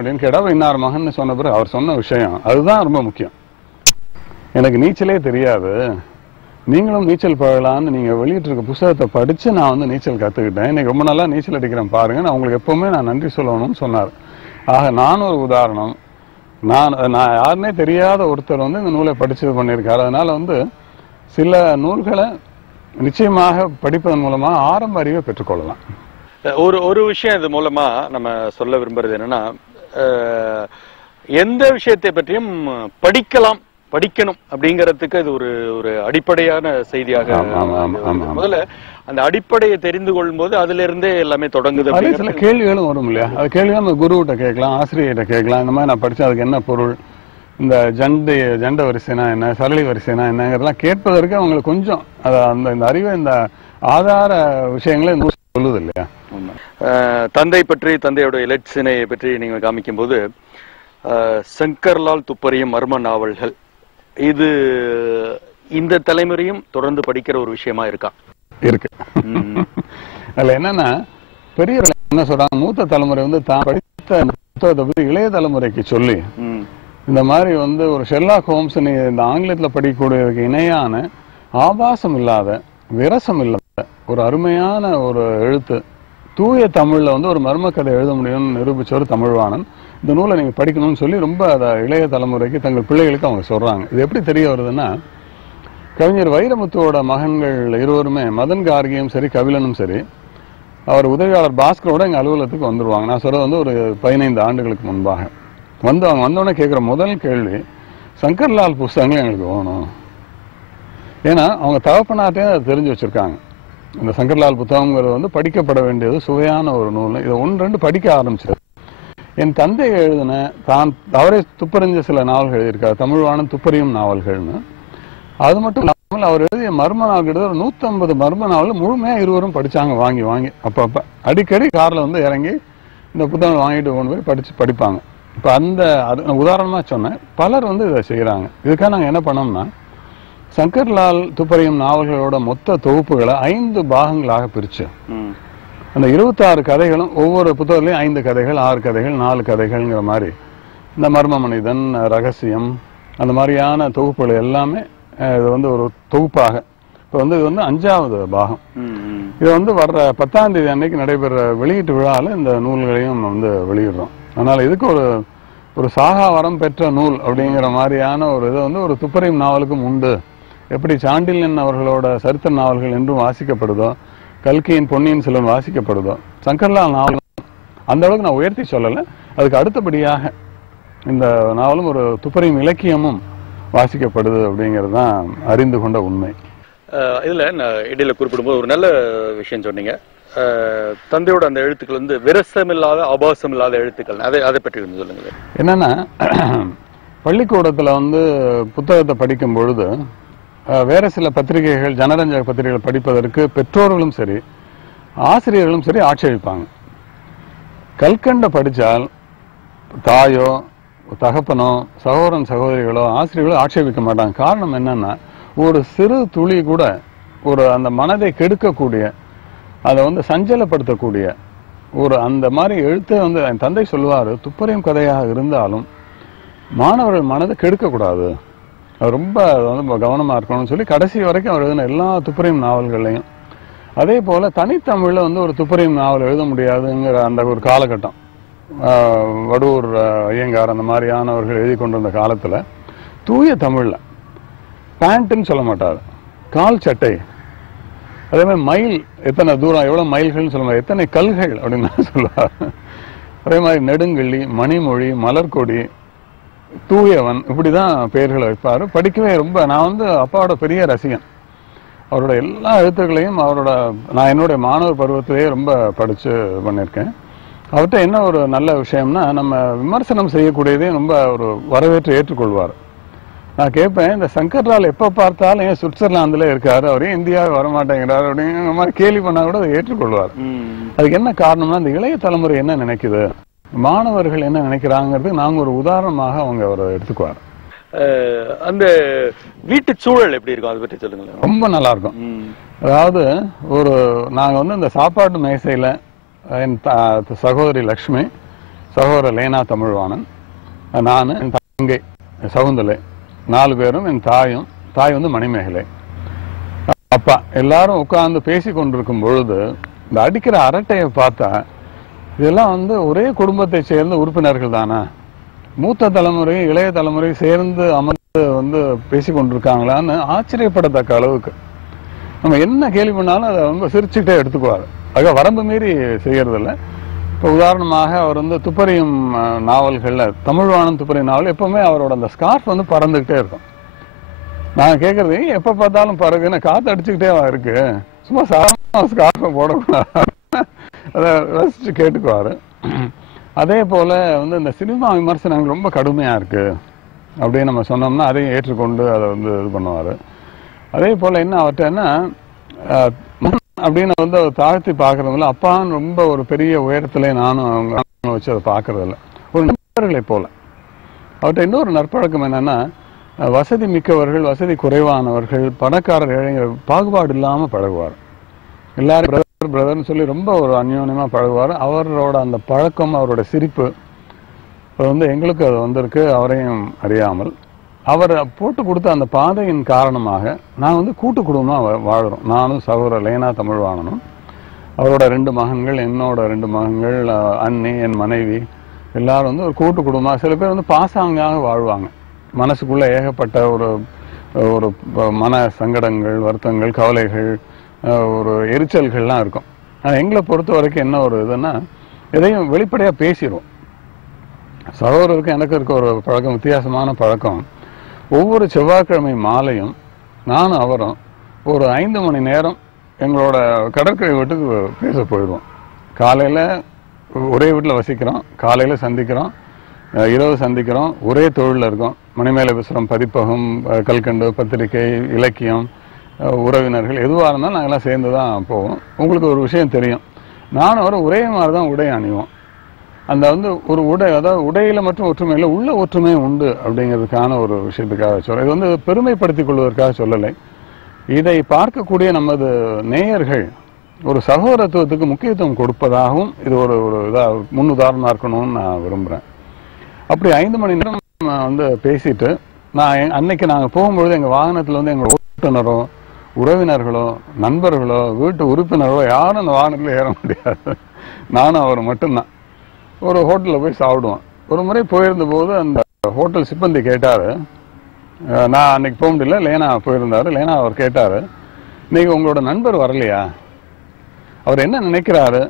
அப்படின்னு கேட்டா இன்னார் மகன் சொன்ன பிறகு அவர் சொன்ன விஷயம் அதுதான் ரொம்ப முக்கியம். எனக்கு நீச்சலே தெரியாது, நீங்களும் நீச்சல் பழகலான்னு நீங்க வெளியிட்டு இருக்க புத்தகத்தை படிச்சு நான் வந்து நீச்சல் கத்துக்கிட்டேன், இன்னைக்கு ரொம்ப நல்லா நீச்சல் அடிக்கிறேன் பாருங்க, நான் உங்களுக்கு எப்பவுமே நான் நன்றி சொல்லணும்னு சொன்னார். ஆக நான் ஒரு உதாரணம். நான் யாருன்னே தெரியாத ஒருத்தர் வந்து இந்த நூலை படிச்சு பண்ணியிருக்காரு. அதனால வந்து சில நூல்களை நிச்சயமாக படிப்பதன் மூலமா ஆரம்ப அறிவை பெற்றுக்கொள்ளலாம். ஒரு விஷயம் இது மூலமா நம்ம சொல்ல விரும்புறது என்னன்னா, எந்த விஷயத்தை பற்றியும் படிக்கணும் அப்படிங்கறதுக்கு இது ஒரு அடிப்படையான செய்தியாக. முதல்ல அந்த அடிப்படையை தெரிந்து கொள்ளும் போது அதுல இருந்தே எல்லாமே தொடங்குது. சில கேள்விகளும் வரும் இல்லையா, அது கேள்வி நம்ம குருகிட்ட கேட்கலாம், ஆசிரியர்கிட்ட கேட்கலாம். இந்த மாதிரி நான் படிச்சேன், அதுக்கு என்ன பொருள், இந்த ஜண்ட வரிசைனா என்ன, சரளி வரிசைனா என்னங்கிறதெல்லாம் கேட்பதற்கு அவங்களுக்கு கொஞ்சம் இந்த அறிவை, இந்த ஆதார விஷயங்களை சொல்லுது இல்லையா. தந்தை பற்றி, தந்தையோட இலட்சினையை பற்றி நீங்க காமிக்கும் போது சங்கர்லால் துப்பறியும் மர்ம நாவல்கள், இது இந்த தலைமுறையும் தொடர்ந்து படிக்கிற ஒரு விஷயமா இருக்கு. அதுல என்னன்னா, பெரியவர்கள் என்ன சொல்றாங்க, மூத்த தலைமுறை வந்து தான் படித்த புத்தகத்தை பத்தி இளைய தலைமுறைக்கு சொல்லி, இந்த மாதிரி வந்து ஒரு ஷெர்லாக் ஹோம்ஸ் இந்த ஆங்கிலத்துல படிக்கக்கூடியதுக்கு இணையான ஆபாசம் இல்லாத, விரசம் இல்லாத ஒரு அருமையான ஒரு எழுத்து, தூய தமிழ்ல வந்து ஒரு மர்ம கதை எழுத முடியும்னு நிரூபிச்ச ஒரு தமிழ்வாணன். இந்த நூலை நீங்க படிக்கணும்னு சொல்லி ரொம்ப இளைய தலைமுறைக்கு தங்கள் பிள்ளைகளுக்கு அவங்க சொல்றாங்க. இது எப்படி தெரிய வருதுன்னா, கவிஞர் வைரமுத்துவோட மகன்கள் இருவருமே, மதன் கார்கியும் சரி கபிலனும் சரி, அவர் உதவியாளர் பாஸ்கரோட எங்க அலுவலகத்துக்கு வந்துருவாங்க. நான் சொல்றது வந்து ஒரு 15 ஆண்டுகளுக்கு முன்பாக வந்து அவங்க வந்தோடனே கேட்குற முதல் கேள்வி, சங்கர்லால் புஸ்தகங்கள் எங்களுக்கு வேணும். ஏன்னா அவங்க தகப்பனார்ட்டே அதை தெரிஞ்சு வச்சிருக்காங்க. இந்த சங்கர்லால் புத்தகங்கிறது வந்து படிக்கப்பட வேண்டியது, சுவையான ஒரு நூல். இதை 1-2 படிக்க ஆரம்பிச்சது. என் தந்தை எழுதின, அவரே துப்பறிஞ்ச சில நாவல்கள் எழுதியிருக்காரு, தமிழ்வாணன் துப்பறியும் நாவல்கள்னு. அது மட்டும் இல்லாமல் அவர் எழுதிய மர்ம நாவல்கள் ஒரு 150 மர்ம நாவல் முழுமையா இருவரும் படிச்சாங்க, வாங்கி அப்ப அடிக்கடி கார்ல வந்து இறங்கி இந்த புத்தகங்கள் வாங்கிட்டு கொண்டு போய் படிப்பாங்க. இப்ப உதாரணமா சொன்னேன், பலர் வந்து இதை செய்யறாங்க. இதுக்காக நாங்க என்ன பண்ணோம்னா, சங்கர்லால் துப்பறியும் நாவல்களோட மொத்த தொகுப்புகளை 5 பாகங்களாக பிரிச்சு, அந்த 26 கதைகளும் ஒவ்வொரு புத்தகத்திலையும் 5 கதைகள், 6 கதைகள், 4 கதைகள்ங்கிற மாதிரி இந்த மர்ம மனிதன், ரகசியம், அந்த மாதிரியான தொகுப்புகள் எல்லாமே இது வந்து ஒரு தொகுப்பாக. இப்போ வந்து இது வந்து 5வது பாகம். இது வந்து வர்ற 10ஆம் தேதி அன்னைக்கு நடைபெற வெளியீட்டு விழாவில் இந்த நூல்களையும் வந்து வெளியிடுறோம். அதனால இதுக்கு ஒரு சாகா வரம் பெற்ற நூல் அப்படிங்கிற மாதிரியான ஒரு இது வந்து ஒரு துப்பறியும் நாவலுக்கும் உண்டு. எப்படி சாண்டில்யன் அவர்களோட சரித்திர நாவல்கள் என்றும் வாசிக்கப்படுதோ, கல்கியின் பொன்னியின் செல்வன் வாசிக்கப்படுதோ, சங்கர்லால் நாவல் அந்த அளவுக்கு நான் உயர்த்தி சொல்லலை. அதுக்கு அடுத்தபடியாக இந்த நாவலும் ஒரு துப்பறியும் இலக்கியமும் வாசிக்கப்படுது அப்படிங்கிறது தான் அறிந்து கொண்ட உண்மை. இதுல இடையில குறிப்பிடும்போது ஒரு நல்ல விஷயம் சொன்னீங்க. தந்தையோட அந்த எழுத்துக்கள் வந்து விரசமில்லாத, ஆபாசம் இல்லாத எழுத்துக்கள், அதை பற்றி சொல்லுங்க. என்னன்னா, பள்ளிக்கூடத்துல வந்து புத்தகத்தை படிக்கும் பொழுது வேற சில பத்திரிகைகள், ஜனரஞ்சக பத்திரிகைகள் படிப்பதற்கு பெற்றோர்களும் சரி ஆசிரியர்களும் சரி ஆட்சேபிப்பாங்க. கல்கண்ட படிச்சால் தாயோ தகப்பனோ சகோதரன் சகோதரிகளோ ஆசிரியர்களோ ஆட்சேபிக்க மாட்டாங்க. காரணம் என்னன்னா, ஒரு சிறு துளி கூட அந்த மனதை கெடுக்கக்கூடிய, அதை வந்து சஞ்சலப்படுத்தக்கூடிய அந்த மாதிரி எழுத்தை வந்து என் தந்தை சொல்லுவாரு, துப்பறியும் கதையாக இருந்தாலும் மாணவர்கள் மனதை கெடுக்கக்கூடாது, அது ரொம்ப வந்து கவனமா இருக்கணும்னு சொல்லி கடைசி வரைக்கும் அவர் எழுதின எல்லா துப்பறியும் நாவல்களையும். அதே போல தனித்தமிழ்ல வந்து ஒரு துப்பறியும் நாவல் எழுத முடியாதுங்கிற அந்த ஒரு காலகட்டம், வடூர் ஐயங்கார் அந்த மாதிரியானவர்கள் எழுதி கொண்டிருந்த காலத்துல தூய தமிழ்ல பேண்ட்னு சொல்ல மாட்டார், கால் சட்டை, அதே மாதிரி மைல், எத்தனை தூரம், எவ்வளவு மைல்கள்னு சொல்ல மாட்டார், எத்தனை கல்கள் அப்படின்னு சொல்லுவார். அதே மாதிரி நெடுங்கிள்ளி, மணிமொழி, மலர்கொடி, தூயவன், இப்படிதான் பெயர்களை வைப்பாரு. படிக்கவே ரொம்ப, நான் வந்து அப்பாவோட பெரிய ரசிகன். அவரோட எல்லா எழுத்துக்களையும் நான் என்னுடைய மாணவர் பருவத்திலேயே ரொம்ப படிச்சு பண்ணியிருக்கேன். அவர்கிட்ட என்ன ஒரு நல்ல விஷயம்னா, நம்ம விமர்சனம் செய்யக்கூடியதே ரொம்ப ஒரு வரவேற்று ஏற்றுக்கொள்வார். நான் கேட்பேன், இந்த சங்கர்லால் எப்ப பார்த்தாலும் ஏன் சுவிட்சர்லாந்துல இருக்காரு, அவரே இந்தியாவை வரமாட்டேங்கிறாரு அப்படிங்கிற மாதிரி கேள்வி பண்ணா கூட அதை ஏற்றுக்கொள்வார். அதுக்கு என்ன காரணம்னா, இந்த இளைய தலைமுறை என்ன நினைக்குது, மாணவர்கள் என்ன நினைக்கிறாங்கிறது நாங்க ஒரு உதாரணமாக அவங்க அவரை எடுத்துக்குவார். அந்த வீட்டு சூழல் எப்படி இருக்கும், அதை பற்றி சொல்லுங்க. ரொம்ப நல்லா இருக்கும். அதாவது நாங்க வந்து இந்த சாப்பாட்டு மேசையில என் சகோதரி லக்ஷ்மி, சகோதரர் லேனா தமிழ்வாணன், நான், என் தங்கை சகுந்தலை, 4 பேரும், என் தாயும், தாய் வந்து மணிமேகலை, அப்பா, எல்லாரும் உட்கார்ந்து பேசி கொண்டிருக்கும் பொழுது இந்த அடிக்கிற அரட்டையை பார்த்தா இதெல்லாம் வந்து ஒரே குடும்பத்தை சேர்ந்த உறுப்பினர்கள் தானே, மூத்த தலைமுறை இளைய தலைமுறை சேர்ந்து அமர்ந்து வந்து பேசி கொண்டிருக்காங்களான்னு ஆச்சரியப்படத்தக்க அளவுக்கு. நம்ம என்ன கேள்வி பண்ணாலும் அதை ரொம்ப சிரிச்சுட்டே எடுத்துக்குவார். ஆக வரம்பு மீறி செய்யறதில்ல. இப்போ உதாரணமாக அவர் வந்து துப்பறியும் நாவல்கள்ல, தமிழ்வாணன் துப்பறியும் நாவல் எப்பவுமே அவரோட அந்த ஸ்கார்ஃப் வந்து பறந்துகிட்டே இருக்கும். நான் கேட்கறது, எப்ப பார்த்தாலும் பறகுன்னு காத்து அடிச்சுக்கிட்டே இருக்கு, சும்மா சாதாரண ஸ்கார்ஃபை போடக்கூடாது, அதை ரசிச்சு கேட்டுக்குவாரு. அதே போல வந்து இந்த சினிமா விமர்சனங்கள் ரொம்ப கடுமையா இருக்கு அப்படின்னு நம்ம சொன்னோம்னா அதையும் ஏற்றுக்கொண்டு அதை வந்து இது பண்ணுவாரு. அதே போல என்ன அவர்கிட்ட அப்படின்னு வந்து அதை தாழ்த்தி பாக்குறதுல, அப்பான்னு ரொம்ப ஒரு பெரிய உயரத்துல நானும் அவங்க வச்சு அதை பாக்குறது இல்லை, ஒரு நண்பர்களை போல. அவர்கிட்ட இன்னொரு நற்பழக்கம் என்னன்னா, வசதி மிக்கவர்கள் வசதி குறைவானவர்கள் பணக்காரர் ஏழைகள் பாகுபாடு இல்லாம பழகுவார். எல்லாரும் பிரதர் பிரதர்னு சொல்லி ரொம்ப ஒரு அந்யோன்யமா பழகுவார். அவரோட அந்த பழக்கம், அவரோட சிரிப்பு அது வந்து எங்களுக்கு அது வந்திருக்கு, அவரையும் அறியாமல். அவர் போட்டு கொடுத்த அந்த பாதையின் காரணமாக நான் வந்து கூட்டு குடும்பமா வாழ்றோம். நானும் சகோதரர் லேனா தமிழ்வாணனும், அவரோட 2 மகன்கள், என்னோட 2 மகன்கள், அண்ணி, என் மனைவி, எல்லாரும் வந்து ஒரு கூட்டு குடும்பமா. சில பேர் வந்து பாசாங்காக வாழ்வாங்க. மனசுக்குள்ள ஏகப்பட்ட ஒரு ஒரு மன சங்கடங்கள், வருத்தங்கள், கவலைகள், ஒரு எரிச்சல்கள்லாம் இருக்கும். ஆனால் எங்களை பொறுத்த வரைக்கும் என்ன ஒரு இதுன்னா, எதையும் வெளிப்படையா பேசிடுவோம். சகோதரருக்கு எனக்கு இருக்க ஒரு பழக்கம், வித்தியாசமான பழக்கம். ஒவ்வொரு செவ்வாய்க்கிழமை மாலையும் நானும் அவரும் ஒரு 5 மணி நேரம் எங்களோட கடற்கரை வீட்டுக்கு பேச போயிடுவோம். காலையில் ஒரே வீட்டில் வசிக்கிறோம், காலையில் சந்திக்கிறோம், இரவு சந்திக்கிறோம், ஒரே தொழிலில் இருக்கோம். மணிமேகலை விசுரம் பதிப்பகம், கல்கண்டு, பத்திரிகை, இலக்கியம், உறவினர்கள் எதுவாக இருந்தாலும் நாங்கள்லாம் சேர்ந்து தான் போவோம். உங்களுக்கு ஒரு விஷயம் தெரியும், நானும் அவரும் ஒரே மாதிரி தான் உடை அணிவோம். அந்த வந்து ஒரு உடை, அதாவது உடையில மட்டும் ஒற்றுமை இல்லை, உள்ள ஒற்றுமை உண்டு அப்படிங்கிறதுக்கான ஒரு விஷயத்துக்காக சொல்ல. இது வந்து பெருமைப்படுத்திக் கொள்வதற்காக சொல்லலை. இதை பார்க்கக்கூடிய நமது நேயர்கள் ஒரு சகோதரத்துவத்துக்கு முக்கியத்துவம் கொடுப்பதாகவும் இது ஒரு முன் உதாரணமா இருக்கணும்னு நான் விரும்புகிறேன். அப்படி 5 மணி நேரம் வந்து பேசிட்டு, நான் அன்னைக்கு நாங்கள் போகும்பொழுது எங்கள் வாகனத்தில் வந்து எங்கள் ஓட்டுநரோ உறவினர்களோ நண்பர்களோ வீட்டு உறுப்பினர்களோ யாரும் அந்த வாகனத்தில் ஏற முடியாது, நானும் அவர் மட்டும்தான். ஒரு ஹோட்டலில் போய் சாப்பிடுவோம். ஒரு முறை போயிருந்த போது அந்த ஹோட்டல் சிப்பந்தி கேட்டார், நான் அன்னைக்கு போக முடியல, லேனா போயிருந்தாரு. லேனா அவர் கேட்டார், இன்னைக்கு உங்களோட நண்பர் வரலையா? அவர் என்ன நினைக்கிறாரு,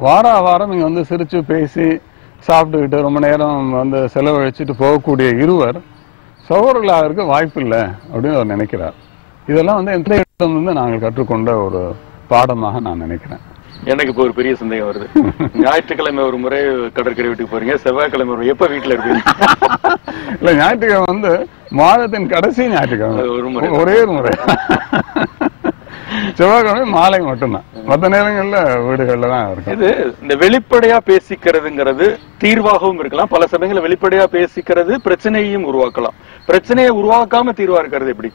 வாரம் இங்கே வந்து சிரித்து பேசி சாப்பிட்டுக்கிட்டு ரொம்ப நேரம் வந்து செலவழிச்சுட்டு போகக்கூடிய இருவர் சகோதரர்களாக இருக்க வாய்ப்பு இல்லை அப்படின்னு அவர் நினைக்கிறார். இதெல்லாம் வந்து எந்த இடத்துல நாங்கள் கற்றுக்கொண்ட ஒரு பாடமாக நான் நினைக்கிறேன். எனக்கு இப்போ ஒரு பெரிய சந்தேகம் வருது. ஞாயிற்றுக்கிழமை ஒரு முறை கடற்கரை வீட்டுக்கு போறீங்க, செவ்வாய்க்கிழமை ஒரு எப்ப வீட்டுல இருப்பீங்க? இல்ல, ஞாயிற்றுக்கிழமை வந்து மாதத்தின் கடைசி ஞாயிற்றுக்கிழமை ஒரு முறை, ஒரே ஒரு முறை. செவ்வாய்க்கிழமை மாலை மட்டும்தான், மற்ற நேரங்கள்ல வீடுகள்ல தான் இருக்கு. இது இந்த வெளிப்படையா பேசிக்கிறதுங்கிறது தீர்வாகவும் இருக்கலாம். பல சமயங்களில் வெளிப்படையா பேசிக்கிறது பிரச்சனையையும் உருவாக்கலாம். பிரச்சனையை உருவாக்காம தீர்வா இருக்கிறது எப்படி?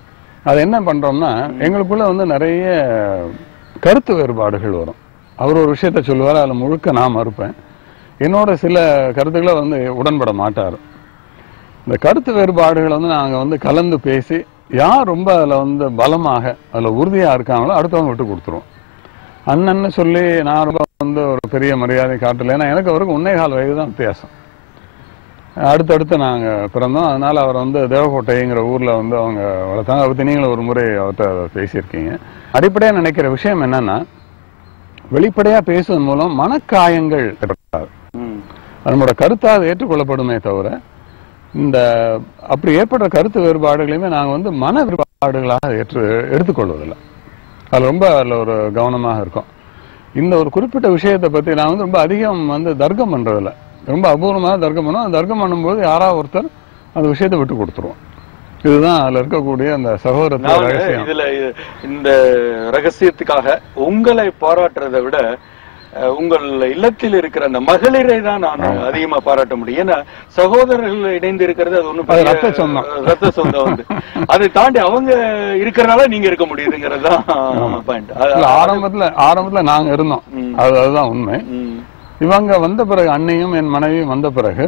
அது என்ன பண்றோம்னா, எங்களுக்குள்ள வந்து நிறைய கருத்து வேறுபாடுகள் வரும். அவர் ஒரு விஷயத்த சொல்லுவார், அதில் முழுக்க நான் மறுப்பேன். என்னோட சில கருத்துக்களை வந்து உடன்பட மாட்டார். இந்த கருத்து வேறுபாடுகளை வந்து நாங்கள் வந்து கலந்து பேசி யார் ரொம்ப அதில் வந்து பலமாக அதில் உறுதியாக இருக்காங்களோ அடுத்தவங்க விட்டு கொடுத்துருவோம். அண்ணன்னு சொல்லி நான் ரொம்ப வந்து ஒரு பெரிய மரியாதை காட்டலை. ஏன்னா எனக்கு அவருக்கு 1.25 வயது தான் வித்தியாசம். அடுத்தடுத்து நாங்கள் பிறந்தோம். அதனால அவர் வந்து தேவக்கோட்டைங்கிற ஊரில் வந்து அவங்க வளர்த்தாங்க. அதை பற்றி நீங்களும் ஒரு முறை அவர்கிட்ட பேசியிருக்கீங்க. அடிப்படையாக நினைக்கிற விஷயம் என்னன்னா, வெளிப்படையா பேசுவதன் மூலம் மனக்காயங்கள் ஏற்படாது. நம்மளோட கருத்தா அது ஏற்றுக்கொள்ளப்படுமே தவிர, இந்த அப்படி ஏற்படுற கருத்து வேறுபாடுகளையுமே நாங்கள் வந்து மன வேறுபாடுகளாக எடுத்துக்கொள்வதில்லை. அது ரொம்ப அதில் ஒரு கவனமாக இருக்கும். இந்த ஒரு குறிப்பிட்ட விஷயத்தை பற்றி நான் வந்து ரொம்ப அதிகம் வந்து தர்க்கம் பண்றதில்லை. ரொம்ப அபூர்வமாக தர்க்கம் பண்ணுவோம். தர்க்கம் பண்ணும்போது யாராவது ஒருத்தர் அந்த விஷயத்தை விட்டு கொடுத்துருவோம். இதுதான் அதுல இருக்கக்கூடிய அந்த சகோதரத்துவ ரகசியம். இதுல இந்த ரகசியத்துக்காக உங்களை பாராட்டுறதை விட உங்கள் இல்லத்தில் இருக்கிற அந்த மகளிரை தான் நான் அதிகமா பாராட்ட முடியும். ஏன்னா சகோதரர்கள் இணைந்து இருக்கிறது அது ஒண்ணு ரத்த சொந்தம் வந்து அதை தாண்டி அவங்க இருக்கிறனால நீங்க இருக்க முடியுதுங்கிறதுதான் பாயிண்ட். ஆரம்பத்துல நாங்க இருந்தோம், அதுதான் உண்மை. இவங்க வந்த பிறகு, அன்னையும் என் மனைவியும் வந்த பிறகு